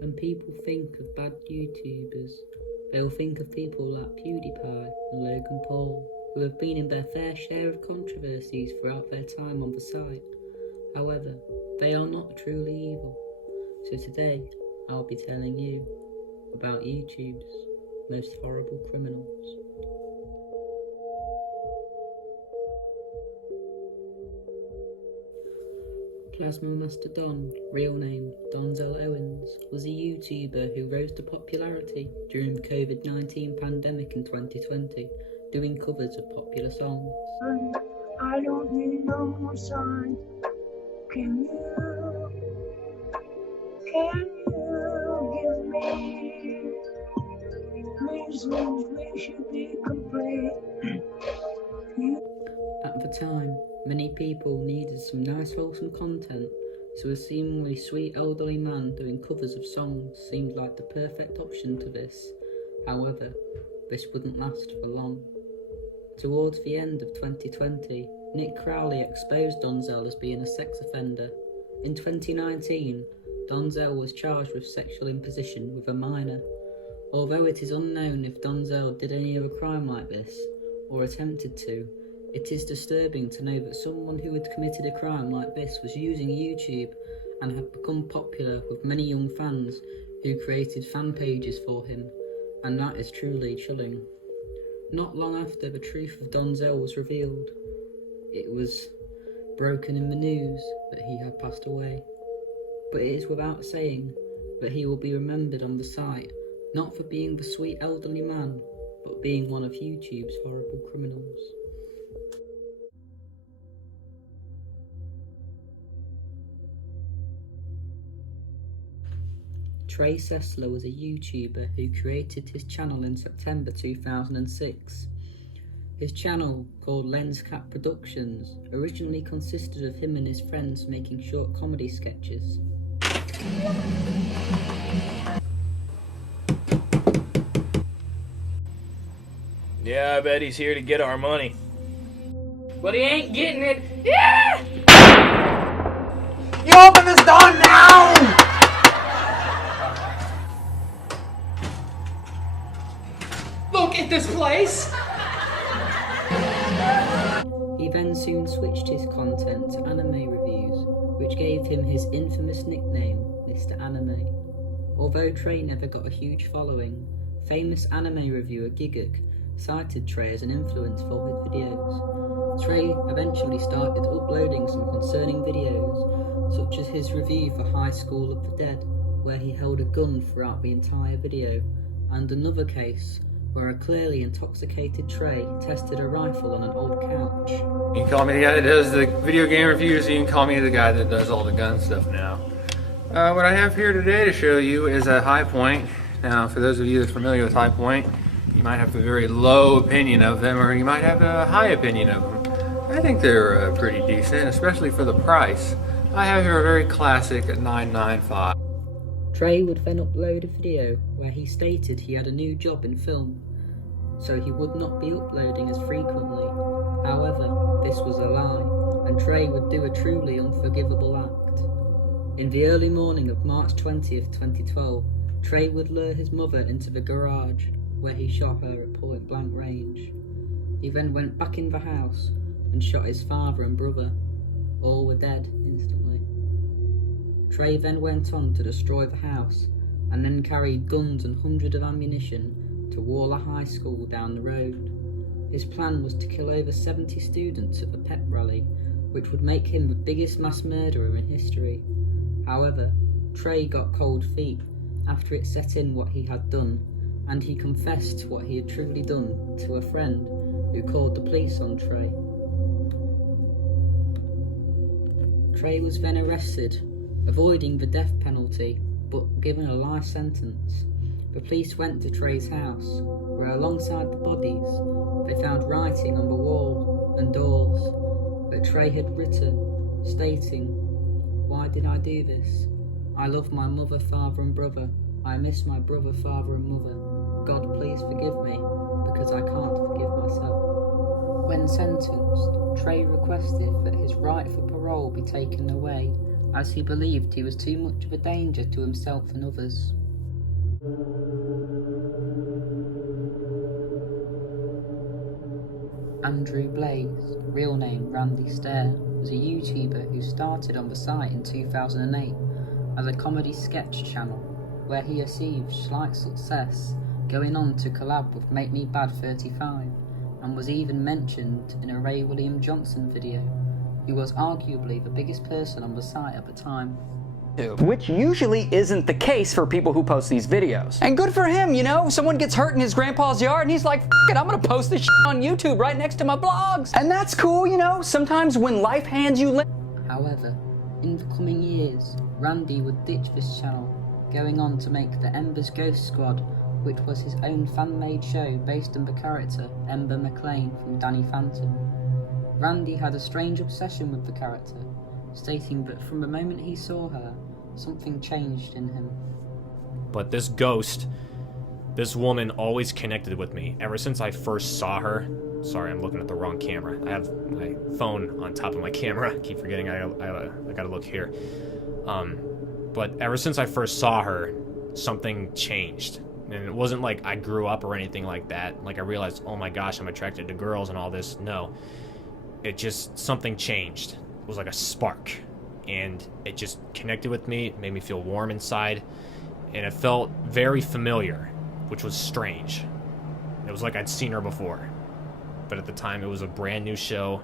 When people think of bad YouTubers, they will think of people like PewDiePie and Logan Paul, who have been in their fair share of controversies throughout their time on the site. However, they are not truly evil. So today, I'll be telling you about YouTube's most horrible criminals. Plasmamasterdon, real name Donzel Owens, was a YouTuber who rose to popularity during the COVID-19 pandemic in 2020, doing covers of popular songs. I don't need no more signs. Can you give me reasons we should be complete? At the time, many people needed some nice wholesome content, so a seemingly sweet elderly man doing covers of songs seemed like the perfect option to this. However, this wouldn't last for long. Towards the end of 2020, Nick Crowley exposed Donzel as being a sex offender. In 2019, Donzel was charged with sexual imposition with a minor. Although it is unknown if Donzel did any other crime like this, or attempted to, it is disturbing to know that someone who had committed a crime like this was using YouTube and had become popular with many young fans who created fan pages for him, and that is truly chilling. Not long after the truth of Donzel was revealed, it was broken in the news that he had passed away. But it is without saying that he will be remembered on the site, not for being the sweet elderly man, but being one of YouTube's horrible criminals. Trey Sessler was a YouTuber who created his channel in September 2006. His channel, called Lenscap Productions, originally consisted of him and his friends making short comedy sketches. Yeah, I bet he's here to get our money. But he ain't getting it. Yeah! You open this door now! Look at this place! He then soon switched his content to anime reviews, which gave him his infamous nickname, Mr. Anime. Although Trey never got a huge following, famous anime reviewer Giguk cited Trey as an influence for his videos. Trey eventually started uploading some concerning videos, such as his review for High School of the Dead, where he held a gun throughout the entire video, and another case where a clearly intoxicated Trey tested a rifle on an old couch. You can call me the guy that does the video game reviews, you can call me the guy that does all the gun stuff now. What I have here today to show you is a High Point. Now, for those of you that are familiar with High Point, you might have a very low opinion of them, or you might have a high opinion of them. I think they're pretty decent, especially for the price. I have here a very classic $9.95. Trey would then upload a video where he stated he had a new job in film, so he would not be uploading as frequently. However, this was a lie, and Trey would do a truly unforgivable act. In the early morning of March 20th, 2012, Trey would lure his mother into the garage, where he shot her at point-blank range. He then went back in the house and shot his father and brother. All were dead instantly. Trey then went on to destroy the house, and then carried guns and hundreds of ammunition to Waller High School down the road. His plan was to kill over 70 students at the pep rally, which would make him the biggest mass murderer in history. However, Trey got cold feet after it set in what he had done, and he confessed what he had truly done to a friend who called the police on Trey. Trey was then arrested, avoiding the death penalty, but given a life sentence. The police went to Trey's house, where alongside the bodies, they found writing on the wall and doors that Trey had written, stating, "Why did I do this? I love my mother, father and brother. I miss my brother, father and mother. God, please forgive me, because I can't forgive myself." When sentenced, Trey requested that his right for parole be taken away as he believed he was too much of a danger to himself and others. Andrew Blaze, real name Randy Stair, was a YouTuber who started on the site in 2008 as a comedy sketch channel, where he achieved slight success, going on to collab with Make Me Bad 35, and was even mentioned in a Ray William Johnson video. He was arguably the biggest person on the site at the time. Which usually isn't the case for people who post these videos. And good for him, you know? Someone gets hurt in his grandpa's yard and he's like, F it, I'm gonna post this shit on YouTube right next to my blogs. And that's cool, you know? Sometimes when life hands you However, in the coming years, Randy would ditch this channel, going on to make the Ember's Ghost Squad, which was his own fan-made show based on the character Ember McLean from Danny Phantom. Randy had a strange obsession with the character, stating that from the moment he saw her, something changed in him. But this ghost, this woman always connected with me. Ever since I first saw her, sorry, I'm looking at the wrong camera. I have my phone on top of my camera. I keep forgetting I gotta look here. But ever since I first saw her, something changed. And it wasn't like I grew up or anything like that. Like I realized, oh my gosh, I'm attracted to girls and all this. No. It just, something changed. It was like a spark. And it just connected with me. It made me feel warm inside. And it felt very familiar, which was strange. It was like I'd seen her before. But at the time, it was a brand new show.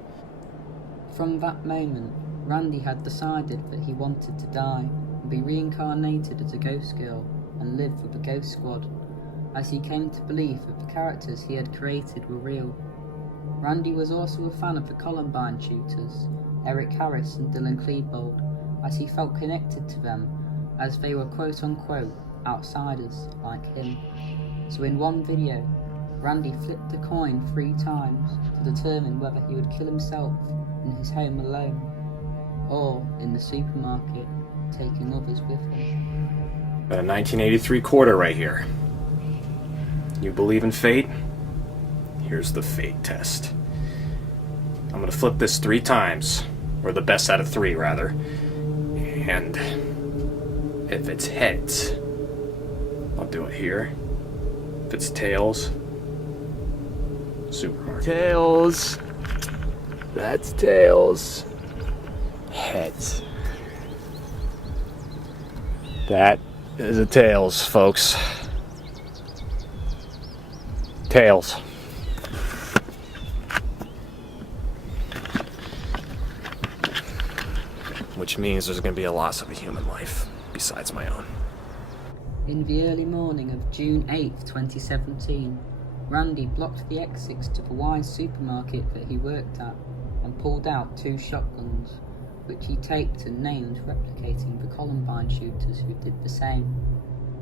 From that moment, Randy had decided that he wanted to die and be reincarnated as a ghost girl and live with the Ghost Squad, as he came to believe that the characters he had created were real. Randy was also a fan of the Columbine shooters, Eric Harris and Dylan Klebold, as he felt connected to them, as they were quote-unquote outsiders like him. So in one video, Randy flipped a coin 3 times to determine whether he would kill himself in his home alone, or in the supermarket, taking others with him. Got a 1983 quarter right here. You believe in fate? Here's the fate test. I'm gonna flip this 3 times, or the best out of 3 rather, and if it's heads, I'll do it here. If it's tails, supermarket. Tails. That's tails. Heads. That is a tails, folks. Tails. Which means there's going to be a loss of a human life, besides my own. In the early morning of June 8, 2017, Randy blocked the exits to the Wise supermarket that he worked at and pulled out 2 shotguns, which he taped and named replicating the Columbine shooters who did the same.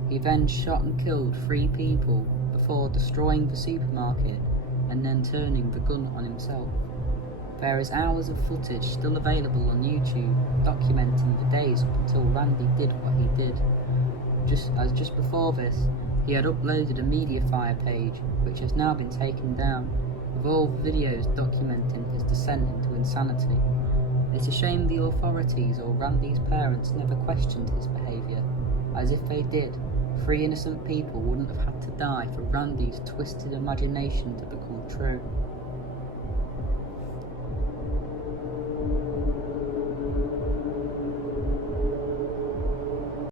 He then shot and killed 3 people before destroying the supermarket and then turning the gun on himself. There is hours of footage still available on YouTube documenting the days up until Randy did what he did. Just before this, he had uploaded a Mediafire page which has now been taken down, with all videos documenting his descent into insanity. It's a shame the authorities or Randy's parents never questioned his behaviour, as if they did, 3 innocent people wouldn't have had to die for Randy's twisted imagination to become true.